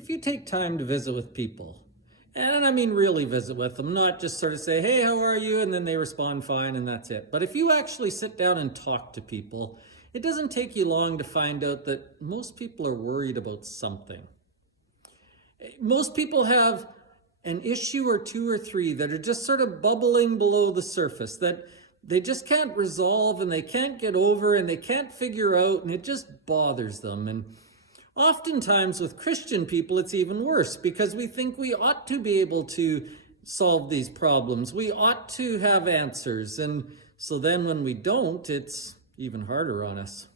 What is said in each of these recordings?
if you take time to visit with people, and I mean really visit with them, not just sort of say, hey, how are you? And then they respond fine and that's it. But if you actually sit down and talk to people, it doesn't take you long to find out that most people are worried about something. Most people have an issue or two or three that are just sort of bubbling below the surface that they just can't resolve and they can't get over and they can't figure out, and it just bothers them. And oftentimes with Christian people, it's even worse because we think we ought to be able to solve these problems. We ought to have answers. And so then when we don't, it's even harder on us.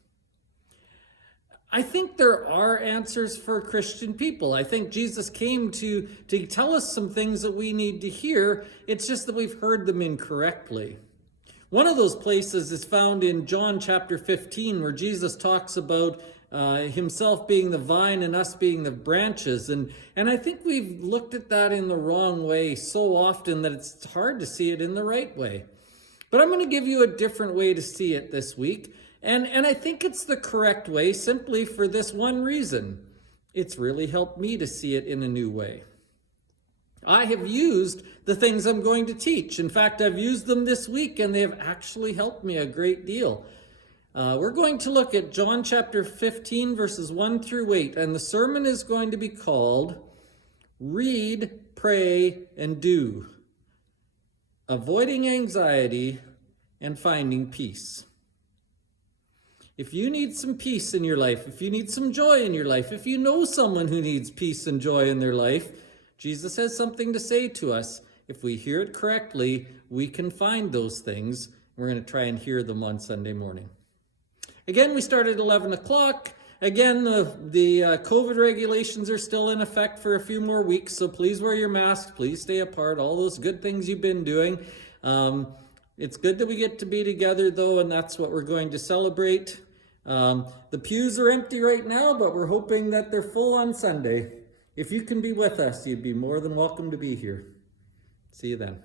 I think there are answers for Christian people. I think Jesus came to tell us some things that we need to hear. It's just that we've heard them incorrectly. One of those places is found in John chapter 15, where Jesus talks about himself being the vine and us being the branches. And I think we've looked at that in the wrong way so often that it's hard to see it in the right way. But I'm going to give you a different way to see it this week. And I think it's the correct way simply for this one reason. It's really helped me to see it in a new way. I have used the things I'm going to teach. In fact, I've used them this week and they have actually helped me a great deal. We're going to look at John chapter 15, verses 1 through 8. And the sermon is going to be called Read, Pray, and Do. Avoiding Anxiety and Finding Peace. If you need some peace in your life, if you need some joy in your life, if you know someone who needs peace and joy in their life, Jesus has something to say to us. If we hear it correctly, we can find those things. We're going to try and hear them on Sunday morning. Again, we start at 11 o'clock. Again, the COVID regulations are still in effect for a few more weeks, so please wear your mask, please stay apart, all those good things you've been doing. It's good that we get to be together, though, and that's what we're going to celebrate. The pews are empty right now, but we're hoping that they're full on Sunday. If you can be with us, you'd be more than welcome to be here. See you then.